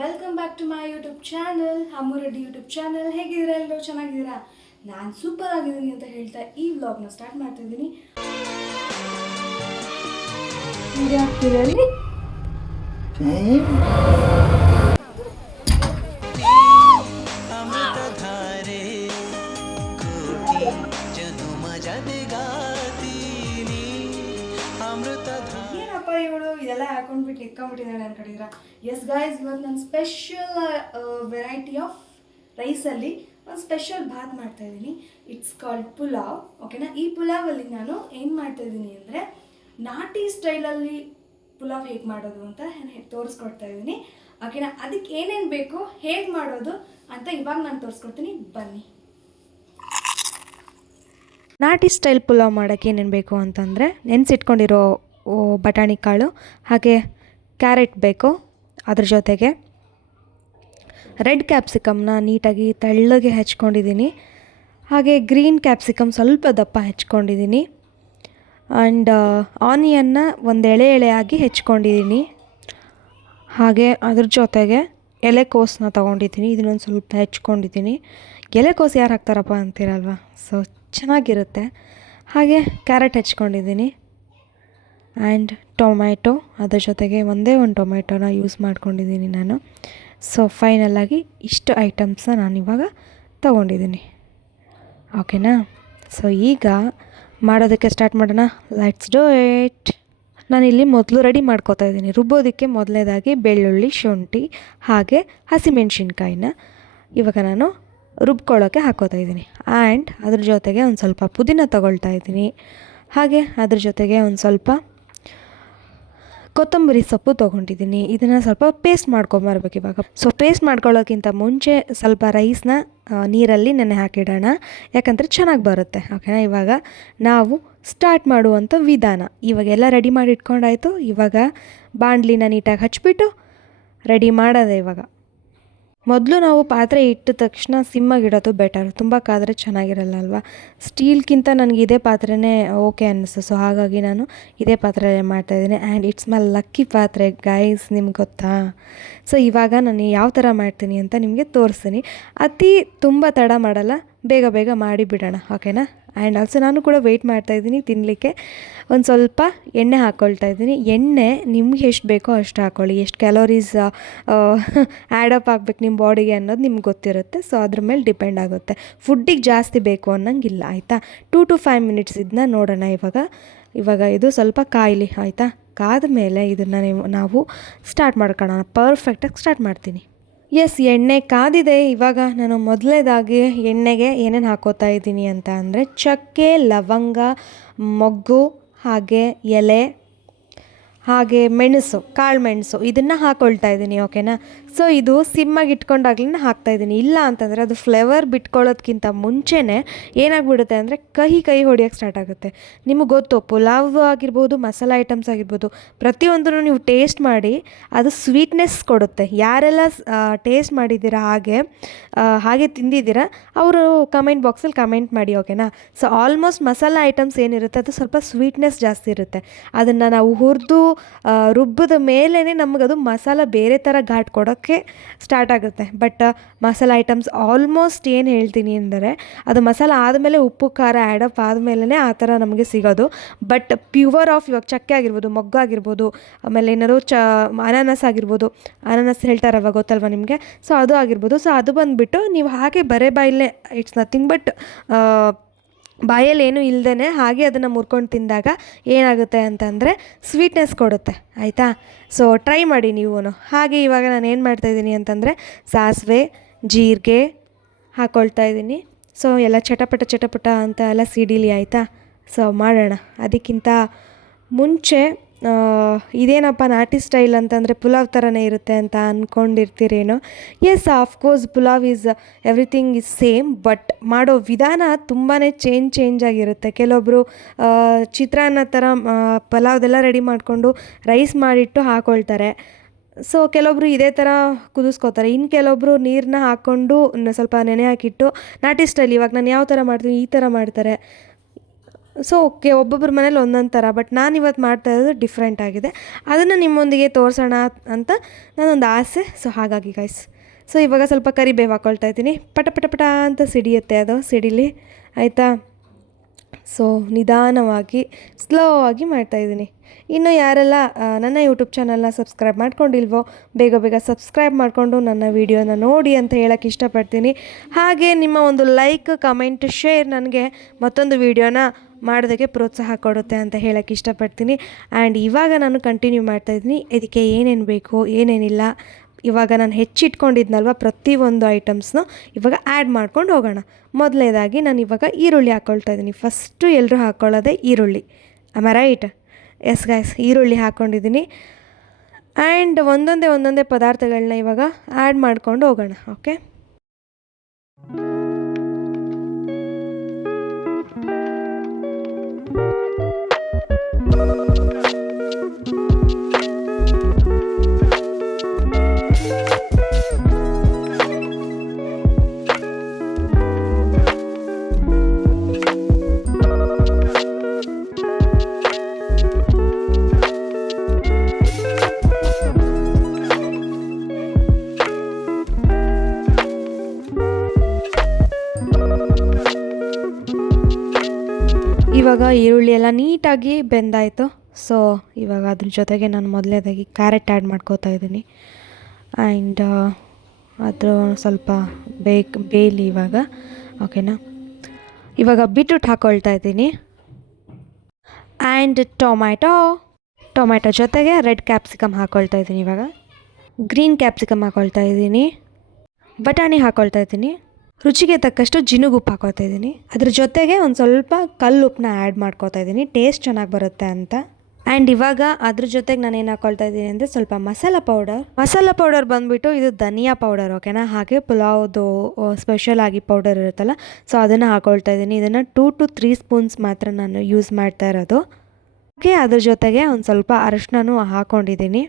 Welcome back to my YouTube channel Ammu Reddy YouTube channel. ಹೇಗಿದ್ದೀರಾ? ಎಲ್ಲರೂ ಚೆನ್ನಾಗಿದ್ದೀರಾ? ನಾನು ಸೂಪರ್ ಆಗಿದ್ದೀನಿ ಅಂತ ಹೇಳ್ತಾ ಈ ವ್ಲಾಗ್ನ ಸ್ಟಾರ್ಟ್ ಮಾಡ್ತಾ ಇದ್ದೀನಿ. ಏನಪ್ಪ ಇವಳು ಇದೆಲ್ಲ ಹಾಕೊಂಡ್ಬಿಟ್ಟು ಇಟ್ಕೊಂಡ್ಬಿಟ್ಟಿದ್ದಾಳೆ ಅನ್ಕೊಂಡಿದ್ದೀರಾ? ಎಸ್ ಗಾಯ್ಸ್, ಇವತ್ತು ನಾನು ಸ್ಪೆಷಲ್ ವೆರೈಟಿ ಆಫ್ ರೈಸಲ್ಲಿ ಒಂದು ಸ್ಪೆಷಲ್ ಭಾತ್ ಮಾಡ್ತಾಯಿದ್ದೀನಿ. It's called pulao. ಓಕೆನಾ? ಈ ಪುಲಾವಲ್ಲಿ ನಾನು ಏನು ಮಾಡ್ತಾಯಿದ್ದೀನಿ ಅಂದರೆ ನಾಟಿ ಸ್ಟೈಲಲ್ಲಿ ಪುಲಾವ್ ಹೇಗೆ ಮಾಡೋದು ಅಂತ ತೋರಿಸ್ಕೊಡ್ತಾ ಇದ್ದೀನಿ. ಓಕೆನಾ? ಅದಕ್ಕೆ ಏನೇನು ಬೇಕು, ಹೇಗೆ ಮಾಡೋದು ಅಂತ ಇವಾಗ ನಾನು ತೋರಿಸ್ಕೊಡ್ತೀನಿ, ಬನ್ನಿ. ನಾಟಿ ಸ್ಟೈಲ್ ಪುಲಾವ್ ಮಾಡೋಕ್ಕೆ ಏನೇನು ಬೇಕು ಅಂತಂದರೆ ನೆನೆಸಿಟ್ಕೊಂಡಿರೋ ಬಟಾಣಿ ಕಾಳು, ಹಾಗೆ ಕ್ಯಾರೆಟ್ ಬೇಕು, ಅದ್ರ ಜೊತೆಗೆ ರೆಡ್ ಕ್ಯಾಪ್ಸಿಕಮ್ನ ನೀಟಾಗಿ ತೆಳ್ಳಗೆ ಹೆಚ್ಕೊಂಡಿದ್ದೀನಿ, ಹಾಗೆ ಗ್ರೀನ್ ಕ್ಯಾಪ್ಸಿಕಮ್ ಸ್ವಲ್ಪ ದಪ್ಪ ಹೆಚ್ಕೊಂಡಿದ್ದೀನಿ, ಆ್ಯಂಡ್ ಆನಿಯನ್ನ ಒಂದು ಎಳೆಯಾಗಿ ಹೆಚ್ಕೊಂಡಿದ್ದೀನಿ, ಹಾಗೆ ಅದ್ರ ಜೊತೆಗೆ ಎಲೆಕೋಸನ್ನ ತೊಗೊಂಡಿದ್ದೀನಿ, ಇದನ್ನೊಂದು ಸ್ವಲ್ಪ ಹೆಚ್ಕೊಂಡಿದ್ದೀನಿ. ಎಲೆಕೋಸು ಯಾರು ಹಾಕ್ತಾರಪ್ಪ ಅಂತೀರಲ್ವ, ಸೊ ಚೆನ್ನಾಗಿರುತ್ತೆ. ಹಾಗೆ ಕ್ಯಾರೆಟ್ ಹೆಚ್ಕೊಂಡಿದ್ದೀನಿ ಆ್ಯಂಡ್ ಟೊಮ್ಯಾಟೊ, ಅದ್ರ ಜೊತೆಗೆ ಒಂದೇ ಒಂದು ಟೊಮ್ಯಾಟೊನ ಯೂಸ್ ಮಾಡ್ಕೊಂಡಿದ್ದೀನಿ ನಾನು. ಸೊ ಫೈನಲಾಗಿ ಇಷ್ಟು ಐಟಮ್ಸನ್ನ ನಾನಿವಾಗ ತೊಗೊಂಡಿದ್ದೀನಿ. ಓಕೆನಾ? ಸೊ ಈಗ ಮಾಡೋದಕ್ಕೆ ಸ್ಟಾರ್ಟ್ ಮಾಡೋಣ. Let's do it. ನಾನಿಲ್ಲಿ ಮೊದಲು ರೆಡಿ ಮಾಡ್ಕೋತಾ ಇದ್ದೀನಿ. ರುಬ್ಬೋದಕ್ಕೆ ಮೊದಲನೇದಾಗಿ ಬೆಳ್ಳುಳ್ಳಿ, ಶುಂಠಿ ಹಾಗೆ ಹಸಿಮೆಣ್ಸಿನ್ಕಾಯಿನ ಇವಾಗ ನಾನು ರುಬ್ಕೊಳ್ಳೋಕ್ಕೆ ಹಾಕೋತಾ ಇದ್ದೀನಿ. ಆ್ಯಂಡ್ ಅದ್ರ ಜೊತೆಗೆ ಒಂದು ಸ್ವಲ್ಪ ಪುದೀನ ತೊಗೊಳ್ತಾ ಇದ್ದೀನಿ, ಹಾಗೆ ಅದ್ರ ಜೊತೆಗೆ ಒಂದು ಸ್ವಲ್ಪ ಕೊತ್ತಂಬರಿ ಸೊಪ್ಪು ತೊಗೊಂಡಿದ್ದೀನಿ. ಇದನ್ನು ಸ್ವಲ್ಪ ಪೇಸ್ಟ್ ಮಾಡ್ಕೊಂಬರ್ಬೇಕು ಇವಾಗ. ಸೊ ಪೇಸ್ಟ್ ಮಾಡ್ಕೊಳ್ಳೋಕ್ಕಿಂತ ಮುಂಚೆ ಸ್ವಲ್ಪ ರೈಸ್ನ ನೀರಲ್ಲಿ ನೆನೆ ಹಾಕಿಡೋಣ, ಯಾಕಂದರೆ ಚೆನ್ನಾಗಿ ಬರುತ್ತೆ. ಓಕೆನಾ? ಇವಾಗ ನಾವು ಸ್ಟಾರ್ಟ್ ಮಾಡುವಂಥ ವಿಧಾನ. ಇವಾಗೆಲ್ಲ ರೆಡಿ ಮಾಡಿ ಇಟ್ಕೊಂಡಾಯಿತು. ಇವಾಗ ಬಾಣಲಿನ ನೀಟಾಗಿ ಹಚ್ಬಿಟ್ಟು ರೆಡಿ ಮಾಡೋದೆ. ಇವಾಗ ಮೊದಲು ನಾವು ಪಾತ್ರೆ ಇಟ್ಟ ತಕ್ಷಣ ಸಿಮ್ಮಾಗಿಡೋದು ಬೆಟರ್. ತುಂಬ ಕಾದರೆ ಚೆನ್ನಾಗಿರಲ್ಲ ಅಲ್ವಾ? ಸ್ಟೀಲ್ಗಿಂತ ನನಗೆ ಇದೇ ಪಾತ್ರೆನೇ ಓಕೆ ಅನ್ನಿಸ್ತು. ಸೊ ಹಾಗಾಗಿ ನಾನು ಇದೇ ಪಾತ್ರೆಯಲ್ಲೇ ಮಾಡ್ತಾಯಿದ್ದೀನಿ. ಆ್ಯಂಡ್ ಇಟ್ಸ್ ಮೈ ಲಕ್ಕಿ ಪಾತ್ರೆ ಗೈಸ್, ನಿಮ್ಗೆ ಗೊತ್ತಾ? ಸೊ ಇವಾಗ ನಾನು ಯಾವ ಥರ ಮಾಡ್ತೀನಿ ಅಂತ ನಿಮಗೆ ತೋರಿಸ್ತೀನಿ. ತುಂಬ ತಡ ಮಾಡಲ್ಲ, ಬೇಗ ಬೇಗ ಮಾಡಿಬಿಡೋಣ. ಓಕೆನಾ? ಆ್ಯಂಡ್ ಆಲ್ಸೋ ನಾನು ಕೂಡ ವೆಯ್ಟ್ ಮಾಡ್ತಾಯಿದ್ದೀನಿ ತಿನ್ನಲಿಕ್ಕೆ. ಒಂದು ಸ್ವಲ್ಪ ಎಣ್ಣೆ ಹಾಕ್ಕೊಳ್ತಾ ಇದ್ದೀನಿ. ಎಣ್ಣೆ ನಿಮ್ಗೆ ಎಷ್ಟು ಬೇಕೋ ಅಷ್ಟು ಹಾಕ್ಕೊಳ್ಳಿ. ಎಷ್ಟು ಕ್ಯಾಲೋರೀಸ್ ಆ್ಯಡಪ್ ಆಗಬೇಕು ನಿಮ್ಮ ಬಾಡಿಗೆ ಅನ್ನೋದು ನಿಮ್ಗೆ ಗೊತ್ತಿರುತ್ತೆ. ಸೊ ಅದ್ರ ಮೇಲೆ ಡಿಪೆಂಡ್ ಆಗುತ್ತೆ. ಫುಡ್ಡಿಗೆ ಜಾಸ್ತಿ ಬೇಕು ಅನ್ನೋಂಗಿಲ್ಲ, ಆಯಿತಾ? 2 to 5 minutes ಇದನ್ನ ನೋಡೋಣ. ಇವಾಗ ಇದು ಸ್ವಲ್ಪ ಕಾಯಲಿ, ಆಯಿತಾ? ಕಾದ ಮೇಲೆ ಇದನ್ನು ನಾವು ಸ್ಟಾರ್ಟ್ ಮಾಡ್ಕೊಳ್ಳೋಣ. ಪರ್ಫೆಕ್ಟಾಗಿ ಸ್ಟಾರ್ಟ್ ಮಾಡ್ತೀನಿ. ಎಸ್, ಎಣ್ಣೆ ಕಾದಿದೆ. ಇವಾಗ ನಾನು ಮೊದಲನೇದಾಗಿ ಎಣ್ಣೆಗೆ ಏನೇನು ಹಾಕೋತಾ ಇದ್ದೀನಿ ಅಂತ ಅಂದರೆ ಚಕ್ಕೆ, ಲವಂಗ, ಮೊಗ್ಗು, ಹಾಗೆ ಎಲೆ, ಹಾಗೆ ಮೆಣಸು, ಕಾಳು ಮೆಣಸು, ಇದನ್ನು ಹಾಕ್ಕೊಳ್ತಾ ಇದ್ದೀನಿ. ಓಕೆನಾ? ಸೊ ಇದು ಸಿಮ್ಮಾಗಿ ಇಟ್ಕೊಂಡಾಗ್ಲೇ ಹಾಕ್ತಾಯಿದ್ದೀನಿ. ಇಲ್ಲ ಅಂತಂದರೆ ಅದು ಫ್ಲೇವರ್ ಬಿಟ್ಕೊಳ್ಳೋದಕ್ಕಿಂತ ಮುಂಚೆನೇ ಏನಾಗ್ಬಿಡುತ್ತೆ ಅಂದರೆ ಕೈ ಹೊಡಿಯೋಕ್ಕೆ ಸ್ಟಾರ್ಟ್ ಆಗುತ್ತೆ. ನಿಮಗೆ ಗೊತ್ತು, ಪುಲಾವ್ ಆಗಿರ್ಬೋದು, ಮಸಾಲೆ ಐಟಮ್ಸ್ ಆಗಿರ್ಬೋದು, ಪ್ರತಿಯೊಂದನ್ನು ನೀವು ಟೇಸ್ಟ್ ಮಾಡಿ ಅದು ಸ್ವೀಟ್ನೆಸ್ ಕೊಡುತ್ತೆ. ಯಾರೆಲ್ಲ ಟೇಸ್ಟ್ ಮಾಡಿದ್ದೀರಾ ಹಾಗೆ ತಿಂದಿದ್ದೀರಾ ಅವರು ಕಮೆಂಟ್ ಬಾಕ್ಸಲ್ಲಿ ಕಮೆಂಟ್ ಮಾಡಿ. ಓಕೆನಾ? ಸೊ ಆಲ್ಮೋಸ್ಟ್ ಮಸಾಲೆ ಐಟಮ್ಸ್ ಏನಿರುತ್ತೆ ಅದು ಸ್ವಲ್ಪ ಸ್ವೀಟ್ನೆಸ್ ಜಾಸ್ತಿ ಇರುತ್ತೆ. ಅದನ್ನು ನಾವು ಹುರಿದು ರುಬ್ಬಿದ ಮೇಲೇ ನಮಗದು ಮಸಾಲ ಬೇರೆ ಥರ ಘಾಟ್ ಕೊಡೋಕ್ಕೆ ಸ್ಟಾರ್ಟ್ ಆಗುತ್ತೆ. ಬಟ್ ಮಸಾಲೆ ಐಟಮ್ಸ್ ಆಲ್ಮೋಸ್ಟ್ ಏನು ಹೇಳ್ತೀನಿ ಅಂದರೆ ಅದು ಮಸಾಲ ಆದಮೇಲೆ ಉಪ್ಪು ಖಾರ ಆ್ಯಡಪ್ ಆದಮೇಲೆ ಆ ಥರ ನಮಗೆ ಸಿಗೋದು. ಬಟ್ ಪ್ಯೂವರ್ ಆಫ್ ಇವಾಗ ಚಕ್ಕೆ ಆಗಿರ್ಬೋದು, ಮೊಗ್ಗು ಆಗಿರ್ಬೋದು, ಆಮೇಲೆ ಏನಾದ್ರು ಅನಾನಸ್ ಆಗಿರ್ಬೋದು, ಅನಾನಸ್ ಹೇಳ್ತಾರಲ್ವ, ಗೊತ್ತಲ್ವ ನಿಮಗೆ? ಸೊ ಅದು ಆಗಿರ್ಬೋದು. ಸೊ ಅದು ಬಂದುಬಿಟ್ಟು ನೀವು ಹಾಗೆ ಬರೇ ಬಾಯಲ್ಲೇ, ಇಟ್ಸ್ ನಥಿಂಗ್ ಬಟ್ ಬಾಯಲ್ಲಿ ಏನೂ ಇಲ್ಲದೇ ಹಾಗೆ ಅದನ್ನು ಮುರ್ಕೊಂಡು ತಿಂದಾಗ ಏನಾಗುತ್ತೆ ಅಂತಂದರೆ ಸ್ವೀಟ್ನೆಸ್ ಕೊಡುತ್ತೆ, ಆಯಿತಾ? ಸೊ ಟ್ರೈ ಮಾಡಿ ನೀವು. ಹಾಗೆ ಇವಾಗ ನಾನು ಏನು ಮಾಡ್ತಾಯಿದ್ದೀನಿ ಅಂತಂದರೆ ಸಾಸಿವೆ, ಜೀರಿಗೆ ಹಾಕ್ಕೊಳ್ತಾ ಇದ್ದೀನಿ. ಸೊ ಎಲ್ಲ ಚಟಪಟ ಅಂತ ಎಲ್ಲ ಸಿಡಿಲಿ, ಆಯಿತಾ? ಸೊ ಮಾಡೋಣ. ಅದಕ್ಕಿಂತ ಮುಂಚೆ ಇದೇನಪ್ಪ ನಾಟಿ ಸ್ಟೈಲ್ ಅಂತಂದರೆ ಪುಲಾವ್ ಥರನೇ ಇರುತ್ತೆ ಅಂತ ಅಂದ್ಕೊಂಡಿರ್ತೀರೇನೋ. Yes, of course pulao is everything is same, but ಮಾಡೋ ವಿಧಾನ ತುಂಬಾ ಚೇಂಜ್ ಆಗಿರುತ್ತೆ. ಕೆಲವೊಬ್ಬರು ಚಿತ್ರಾನ್ನ ಥರ ಪಲಾವ್ದೆಲ್ಲ ರೆಡಿ ಮಾಡಿಕೊಂಡು ರೈಸ್ ಮಾಡಿಟ್ಟು ಹಾಕ್ಕೊಳ್ತಾರೆ. ಸೊ ಕೆಲವೊಬ್ರು ಇದೇ ಥರ ಕುದಿಸ್ಕೋತಾರೆ. ಇನ್ನು ಕೆಲವೊಬ್ಬರು ನೀರನ್ನ ಹಾಕ್ಕೊಂಡು ಸ್ವಲ್ಪ ನೆನೆ ಹಾಕಿಟ್ಟು ನಾಟಿ ಸ್ಟೈಲ್, ಇವಾಗ ನಾನು ಯಾವ ಥರ ಮಾಡ್ತೀನಿ ಈ ಥರ ಮಾಡ್ತಾರೆ. ಸೊ ಓಕೆ, ಒಬ್ಬೊಬ್ಬರ ಮನೇಲಿ ಒಂದೊಂದು ಥರ, ಬಟ್ ನಾನು ಇವತ್ತು ಮಾಡ್ತಾ ಇರೋದು ಡಿಫ್ರೆಂಟ್ ಆಗಿದೆ. ಅದನ್ನು ನಿಮ್ಮೊಂದಿಗೆ ತೋರಿಸೋಣ ಅಂತ ನನ್ನೊಂದು ಆಸೆ. ಸೊ ಹಾಗಾಗಿ ಗೈಸ್, ಸೊ ಇವಾಗ ಸ್ವಲ್ಪ ಕರಿಬೇವು ಹಾಕ್ಕೊಳ್ತಾ ಇದ್ದೀನಿ. ಪಟ ಪಟ ಪಟ ಅಂತ ಸಿಡಿಯುತ್ತೆ, ಅದು ಸಿಡಿಲಿ ಆಯಿತಾ. ಸೊ ನಿಧಾನವಾಗಿ ಸ್ಲೋ ಆಗಿ ಮಾಡ್ತಾಯಿದ್ದೀನಿ. ಇನ್ನು ಯಾರೆಲ್ಲ ನನ್ನ ಯೂಟ್ಯೂಬ್ ಚಾನಲ್ನ ಸಬ್ಸ್ಕ್ರೈಬ್ ಮಾಡ್ಕೊಂಡಿಲ್ವೋ ಬೇಗ ಬೇಗ ಸಬ್ಸ್ಕ್ರೈಬ್ ಮಾಡಿಕೊಂಡು ನನ್ನ ವೀಡಿಯೋನ ನೋಡಿ ಅಂತ ಹೇಳೋಕ್ಕೆ ಇಷ್ಟಪಡ್ತೀನಿ. ಹಾಗೆ ನಿಮ್ಮ ಒಂದು ಲೈಕ್, ಕಮೆಂಟ್, ಶೇರ್ ನನಗೆ ಮತ್ತೊಂದು ವೀಡಿಯೋನ ಮಾಡೋದಕ್ಕೆ ಪ್ರೋತ್ಸಾಹ ಕೊಡುತ್ತೆ ಅಂತ ಹೇಳೋಕ್ಕೆ ಇಷ್ಟಪಡ್ತೀನಿ. ಆ್ಯಂಡ್ ಇವಾಗ ನಾನು ಕಂಟಿನ್ಯೂ ಮಾಡ್ತಾಯಿದ್ದೀನಿ. ಇದಕ್ಕೆ ಏನೇನು ಬೇಕು ಏನೇನಿಲ್ಲ ಇವಾಗ ನಾನು ಹೆಚ್ಚಿಟ್ಕೊಂಡಿದ್ನಲ್ವ ಪ್ರತಿಯೊಂದು ಐಟಮ್ಸ್ನು ಇವಾಗ ಆ್ಯಡ್ ಮಾಡ್ಕೊಂಡು ಹೋಗೋಣ. ಮೊದಲನೇದಾಗಿ ನಾನು ಇವಾಗ ಈರುಳ್ಳಿ ಹಾಕ್ಕೊಳ್ತಾ ಇದ್ದೀನಿ. ಫಸ್ಟು ಎಲ್ಲರೂ ಹಾಕ್ಕೊಳ್ಳೋದೇ ಈರುಳ್ಳಿ, ಆಮೇಲೆ ರೈಟ್? ಎಸ್ ಗೈಸ್, ಈರುಳ್ಳಿ ಹಾಕ್ಕೊಂಡಿದ್ದೀನಿ. ಆ್ಯಂಡ್ ಒಂದೊಂದೇ ಪದಾರ್ಥಗಳನ್ನ ಇವಾಗ ಆ್ಯಡ್ ಮಾಡ್ಕೊಂಡು ಹೋಗೋಣ. ಓಕೆ, ಇವಾಗ ಈರುಳ್ಳಿ ಎಲ್ಲ ನೀಟಾಗಿ ಬೆಂದಾಯಿತು. ಸೊ ಇವಾಗ ಅದ್ರ ಜೊತೆಗೆ ನಾನು ಮೊದಲನೇದಾಗಿ ಕ್ಯಾರೆಟ್ ಆ್ಯಡ್ ಮಾಡ್ಕೋತಾ ಇದ್ದೀನಿ. ಆ್ಯಂಡ್ ಅದ್ರ ಸ್ವಲ್ಪ ಬೇಯಲಿ ಇವಾಗ. ಓಕೆನಾ, ಇವಾಗ ಬೀಟ್ರೂಟ್ ಹಾಕ್ಕೊಳ್ತಾ ಇದ್ದೀನಿ. ಆ್ಯಂಡ್ ಟೊಮ್ಯಾಟೊ ಜೊತೆಗೆ ರೆಡ್ ಕ್ಯಾಪ್ಸಿಕಮ್ ಹಾಕ್ಕೊಳ್ತಾ ಇದ್ದೀನಿ. ಇವಾಗ ಗ್ರೀನ್ ಕ್ಯಾಪ್ಸಿಕಮ್ ಹಾಕ್ಕೊಳ್ತಾ ಇದ್ದೀನಿ. ಬಟಾಣಿ ಹಾಕ್ಕೊಳ್ತಾ ಇದ್ದೀನಿ. ರುಚಿಗೆ ತಕ್ಕಷ್ಟು ಜಿನುಗುಪ್ಪು ಹಾಕ್ಕೊಳ್ತಾ ಇದ್ದೀನಿ. ಅದ್ರ ಜೊತೆಗೆ ಒಂದು ಸ್ವಲ್ಪ ಕಲ್ಲುಪ್ಪನ್ನ ಆ್ಯಡ್ ಮಾಡ್ಕೊತಾ ಇದ್ದೀನಿ, ಟೇಸ್ಟ್ ಚೆನ್ನಾಗಿ ಬರುತ್ತೆ ಅಂತ. ಆ್ಯಂಡ್ ಇವಾಗ ಅದ್ರ ಜೊತೆಗೆ ನಾನು ಏನು ಹಾಕ್ಕೊಳ್ತಾ ಇದ್ದೀನಿ ಅಂದರೆ ಸ್ವಲ್ಪ ಮಸಾಲ ಪೌಡರ್ ಬಂದುಬಿಟ್ಟು ಇದು ಧನಿಯಾ ಪೌಡರ್. ಓಕೆನಾ, ಹಾಗೆ ಪುಲಾವ್ದು ಸ್ಪೆಷಲ್ ಆಗಿ ಪೌಡರ್ ಇರುತ್ತಲ್ಲ, ಸೊ ಅದನ್ನು ಹಾಕ್ಕೊಳ್ತಾ ಇದ್ದೀನಿ. ಇದನ್ನು 2 to 3 ಸ್ಪೂನ್ಸ್ ಮಾತ್ರ ನಾನು ಯೂಸ್ ಮಾಡ್ತಾ ಇರೋದು. ಓಕೆ, ಅದ್ರ ಜೊತೆಗೆ ಒಂದು ಸ್ವಲ್ಪ ಅರಿಶಿನನೂ ಹಾಕ್ಕೊಂಡಿದ್ದೀನಿ.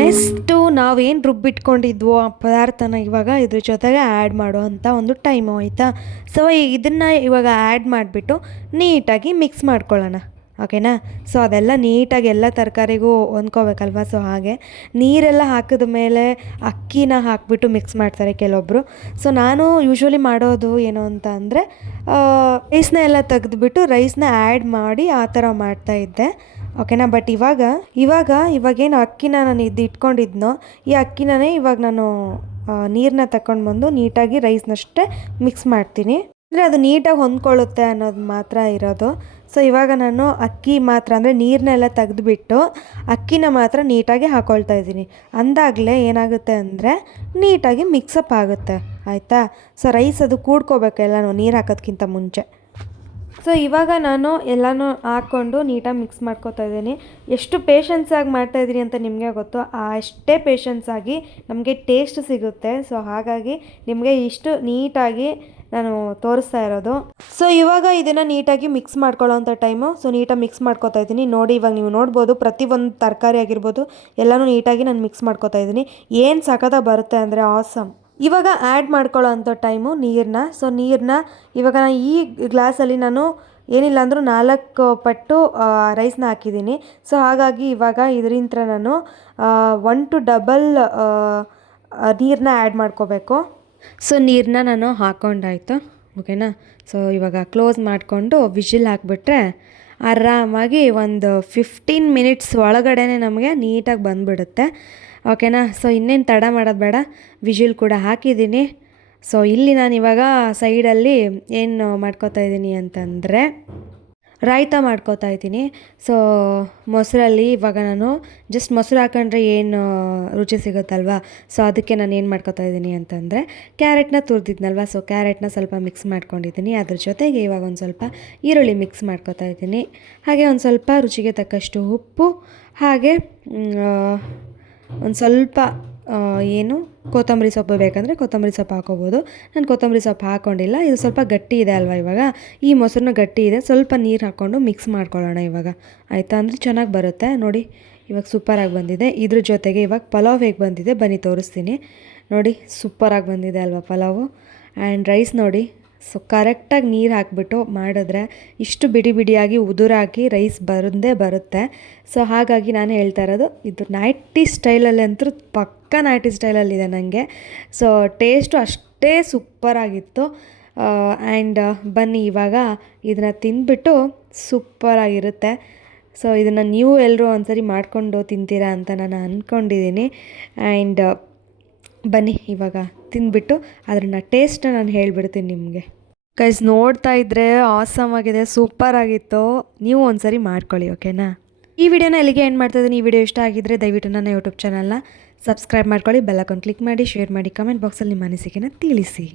ನೆಕ್ಸ್ಟು ನಾವೇನು ರುಬ್ಬಿಟ್ಕೊಂಡಿದ್ವೋ ಆ ಪದಾರ್ಥನ ಇವಾಗ ಇದ್ರ ಜೊತೆಗೆ ಆ್ಯಡ್ ಮಾಡೋ ಅಂಥ ಒಂದು ಟೈಮು, ಆಯಿತಾ. ಸೊ ಇದನ್ನು ಇವಾಗ ಆ್ಯಡ್ ಮಾಡಿಬಿಟ್ಟು ನೀಟಾಗಿ ಮಿಕ್ಸ್ ಮಾಡ್ಕೊಳ್ಳೋಣ. ಓಕೆನಾ, ಸೊ ಅದೆಲ್ಲ ನೀಟಾಗಿ ಎಲ್ಲ ತರಕಾರಿಗೂ ಹೊಂದ್ಕೋಬೇಕಲ್ವ. ಸೊ ಹಾಗೆ ನೀರೆಲ್ಲ ಹಾಕಿದ ಮೇಲೆ ಅಕ್ಕಿನ ಹಾಕಿಬಿಟ್ಟು ಮಿಕ್ಸ್ ಮಾಡ್ತಾರೆ ಕೆಲವೊಬ್ಬರು. ಸೊ ನಾನು ಯೂಶ್ವಲಿ ಮಾಡೋದು ಏನು ಅಂತ ಅಂದರೆ ರೈಸ್ನ ಎಲ್ಲ ತೆಗೆದುಬಿಟ್ಟು ರೈಸ್ನ ಆ್ಯಡ್ ಮಾಡಿ ಆ ಥರ ಮಾಡ್ತಾಯಿದ್ದೆ. ಓಕೆನಾ, ಬಟ್ ಇವಾಗೇನು ಅಕ್ಕಿನ ನಾನು ಇಟ್ಕೊಂಡಿದ್ನೋ ಈ ಅಕ್ಕಿನೇ ಇವಾಗ ನಾನು ನೀರನ್ನ ತಗೊಂಡು ಬಂದು ನೀಟಾಗಿ ರೈಸ್ನಷ್ಟೇ ಮಿಕ್ಸ್ ಮಾಡ್ತೀನಿ. ಅಂದರೆ ಅದು ನೀಟಾಗಿ ಹೊಂದ್ಕೊಳ್ಳುತ್ತೆ ಅನ್ನೋದು ಮಾತ್ರ ಇರೋದು. ಸೊ ಇವಾಗ ನಾನು ಅಕ್ಕಿ ಮಾತ್ರ ಅಂದರೆ ನೀರನ್ನೆಲ್ಲ ತೆಗೆದುಬಿಟ್ಟು ಅಕ್ಕಿನ ಮಾತ್ರ ನೀಟಾಗಿ ಹಾಕ್ಕೊಳ್ತಾ ಇದ್ದೀನಿ. ಅಂದಾಗಲೇ ಏನಾಗುತ್ತೆ ಅಂದರೆ ನೀಟಾಗಿ ಮಿಕ್ಸಪ್ ಆಗುತ್ತೆ, ಆಯಿತಾ. ಸೊ ರೈಸ್ ಅದು ಕೂಡ್ಕೋಬೇಕು ಎಲ್ಲನೂ ನೀರು ಹಾಕೋದ್ಕಿಂತ ಮುಂಚೆ. ಸೊ ಇವಾಗ ನಾನು ಎಲ್ಲನೂ ಹಾಕ್ಕೊಂಡು ನೀಟಾಗಿ ಮಿಕ್ಸ್ ಮಾಡ್ಕೊತಾ ಇದ್ದೀನಿ. ಎಷ್ಟು ಪೇಷನ್ಸಾಗಿ ಮಾಡ್ತಾಯಿದ್ದೀನಿ ಅಂತ ನಿಮಗೆ ಗೊತ್ತು, ಅಷ್ಟೇ ಪೇಷನ್ಸಾಗಿ ನಮಗೆ ಟೇಸ್ಟ್ ಸಿಗುತ್ತೆ. ಸೊ ಹಾಗಾಗಿ ನಿಮಗೆ ಇಷ್ಟು ನೀಟಾಗಿ ನಾನು ತೋರಿಸ್ತಾ ಇರೋದು. ಸೊ ಇವಾಗ ಇದನ್ನು ನೀಟಾಗಿ ಮಿಕ್ಸ್ ಮಾಡ್ಕೊಳ್ಳೋವಂಥ ಟೈಮು. ಸೊ ನೀಟಾಗಿ ಮಿಕ್ಸ್ ಮಾಡ್ಕೊತಾ ಇದ್ದೀನಿ. ನೋಡಿ, ಇವಾಗ ನೀವು ನೋಡ್ಬೋದು ಪ್ರತಿಯೊಂದು ತರಕಾರಿ ಆಗಿರ್ಬೋದು ಎಲ್ಲನೂ ನೀಟಾಗಿ ನಾನು ಮಿಕ್ಸ್ ಮಾಡ್ಕೊತಾ ಇದ್ದೀನಿ. ಏನು ಸಖತ್ತಾಗಿ ಬರುತ್ತೆ ಅಂದರೆ ಆಸಮ್. ಇವಾಗ ಆ್ಯಡ್ ಮಾಡ್ಕೊಳ್ಳೋ ಅಂಥ ಟೈಮು ನೀರನ್ನ. ಸೊ ನೀರನ್ನ ಇವಾಗ ಈ ಗ್ಲಾಸಲ್ಲಿ ನಾನು ಏನಿಲ್ಲ ಅಂದರೂ 4 ಪಟ್ಟು ರೈಸ್ನ ಹಾಕಿದ್ದೀನಿ. ಸೊ ಹಾಗಾಗಿ ಇವಾಗ ಇದರಿಂದ ನಾನು 1 to double ನೀರನ್ನ ಆ್ಯಡ್ ಮಾಡ್ಕೋಬೇಕು. ಸೊ ನೀರನ್ನ ನಾನು ಹಾಕ್ಕೊಂಡಾಯ್ತು. ಓಕೆನಾ, ಸೊ ಇವಾಗ ಕ್ಲೋಸ್ ಮಾಡಿಕೊಂಡು ವಿಷಿಲ್ ಹಾಕ್ಬಿಟ್ರೆ ಆರಾಮಾಗಿ ಒಂದು 15 ಮಿನಿಟ್ಸ್ ಒಳಗಡೆ ನಮಗೆ ನೀಟಾಗಿ ಬಂದುಬಿಡುತ್ತೆ. ಓಕೆನಾ, ಸೊ ಇನ್ನೇನು ತಡ ಮಾಡೋದು ಬೇಡ, ವಿಷಿಲ್ ಕೂಡ ಹಾಕಿದ್ದೀನಿ. ಸೊ ಇಲ್ಲಿ ನಾನು ಇವಾಗ ಸೈಡಲ್ಲಿ ಏನು ಮಾಡ್ಕೋತಾ ಇದ್ದೀನಿ ಅಂತಂದರೆ ರಾಯ್ತ ಮಾಡ್ಕೋತಾ ಇದ್ದೀನಿ. ಸೊ ಮೊಸರಲ್ಲಿ ಇವಾಗ ನಾನು ಜಸ್ಟ್ ಮೊಸರು ಹಾಕೊಂಡ್ರೆ ಏನು ರುಚಿ ಸಿಗುತ್ತಲ್ವ. ಸೊ ಅದಕ್ಕೆ ನಾನು ಏನು ಮಾಡ್ಕೋತಾ ಇದ್ದೀನಿ ಅಂತಂದರೆ ಕ್ಯಾರೆಟ್ನ ತುರಿದಿದ್ನಲ್ವ, ಸೊ ಕ್ಯಾರೆಟ್ನ ಸ್ವಲ್ಪ ಮಿಕ್ಸ್ ಮಾಡ್ಕೊಂಡಿದ್ದೀನಿ. ಅದ್ರ ಜೊತೆಗೆ ಇವಾಗ ಒಂದು ಸ್ವಲ್ಪ ಈರುಳ್ಳಿ ಮಿಕ್ಸ್ ಮಾಡ್ಕೋತಾ ಇದ್ದೀನಿ. ಹಾಗೆ ಒಂದು ಸ್ವಲ್ಪ ರುಚಿಗೆ ತಕ್ಕಷ್ಟು ಉಪ್ಪು, ಹಾಗೆ ಒಂದು ಸ್ವಲ್ಪ ಕೊತ್ತಂಬರಿ ಸೊಪ್ಪು ಬೇಕಂದರೆ ಕೊತ್ತಂಬರಿ ಸೊಪ್ಪು ಹಾಕೋಬೋದು. ನಾನು ಕೊತ್ತಂಬರಿ ಸೊಪ್ಪು ಹಾಕ್ಕೊಂಡಿಲ್ಲ. ಇದು ಸ್ವಲ್ಪ ಗಟ್ಟಿ ಇದೆ ಅಲ್ವಾ, ಇವಾಗ ಈ ಮೊಸರನ್ನ ಗಟ್ಟಿ ಇದೆ, ಸ್ವಲ್ಪ ನೀರು ಹಾಕ್ಕೊಂಡು ಮಿಕ್ಸ್ ಮಾಡ್ಕೊಳ್ಳೋಣ ಇವಾಗ, ಆಯಿತಾ. ಅಂದರೆ ಚೆನ್ನಾಗಿ ಬರುತ್ತೆ ನೋಡಿ. ಇವಾಗ ಸೂಪರಾಗಿ ಬಂದಿದೆ. ಇದ್ರ ಜೊತೆಗೆ ಇವಾಗ ಪಲಾವ್ ಹೇಗೆ ಬಂದಿದೆ ಬನ್ನಿ ತೋರಿಸ್ತೀನಿ ನೋಡಿ. ಸೂಪರಾಗಿ ಬಂದಿದೆ ಅಲ್ವಾ ಪಲಾವು. ಆ್ಯಂಡ್ ರೈಸ್ ನೋಡಿ, ಸೊ ಕರೆಕ್ಟಾಗಿ ನೀರು ಹಾಕಿಬಿಟ್ಟು ಮಾಡಿದ್ರೆ ಇಷ್ಟು ಬಿಡಿ ಬಿಡಿಯಾಗಿ ಉದುರಾಗಿ ರೈಸ್ ಬಂದೇ ಬರುತ್ತೆ. ಸೊ ಹಾಗಾಗಿ ನಾನು ಹೇಳ್ತಾ ಇರೋದು, ಇದು ನೈಟಿ ಸ್ಟೈಲಲ್ಲಿ ಅಂತೂ ಪಕ್ಕ ನೈಟಿ ಸ್ಟೈಲಲ್ಲಿದೆ ನನಗೆ. ಸೊ ಟೇಸ್ಟು ಅಷ್ಟೇ ಸೂಪರಾಗಿತ್ತು. ಆ್ಯಂಡ್ ಬನ್ನಿ ಇವಾಗ ಇದನ್ನು ತಿಂದ್ಬಿಟ್ಟು ಸೂಪರಾಗಿರುತ್ತೆ. ಸೊ ಇದನ್ನು ನೀವು ಎಲ್ಲರೂ ಒಂದ್ಸರಿ ಮಾಡಿಕೊಂಡು ತಿಂತೀರಾ ಅಂತ ನಾನು ಅಂದ್ಕೊಂಡಿದ್ದೀನಿ. ಆ್ಯಂಡ್ ಬನ್ನಿ ಇವಾಗ ತಿಂದ್ಬಿಟ್ಟು ಅದನ್ನ ಟೇಸ್ಟನ್ನ ನಾನು ಹೇಳಿಬಿಡ್ತೀನಿ ನಿಮಗೆ. ಗೈಸ್ ನೋಡ್ತಾ ಇದ್ದರೆ ಆಸಮ್ ಆಗಿದೆ, ಸೂಪರ್ ಆಗಿತ್ತು. ನೀವು ಒಂದ್ಸರಿ ಮಾಡ್ಕೊಳ್ಳಿ, ಓಕೆನಾ? ಈ ವಿಡಿಯೋನ ಎಲ್ಲಿಗೆ ಎಂಡ್ ಮಾಡ್ತಾ ಇದ್ದೀನಿ. ಈ ವಿಡಿಯೋ ಇಷ್ಟ ಆಗಿದ್ದರೆ ದಯವಿಟ್ಟು ನನ್ನ ಯೂಟ್ಯೂಬ್ ಚಾನಲ್ನ ಸಬ್ಸ್ಕ್ರೈಬ್ ಮಾಡ್ಕೊಳ್ಳಿ, ಬೆಲ್ ಐಕಾನ್ ಕ್ಲಿಕ್ ಮಾಡಿ, ಶೇರ್ ಮಾಡಿ, ಕಮೆಂಟ್ ಬಾಕ್ಸಲ್ಲಿ ನಿಮ್ಮ ಅನಿಸಿಕೆನ ತಿಳಿಸಿ.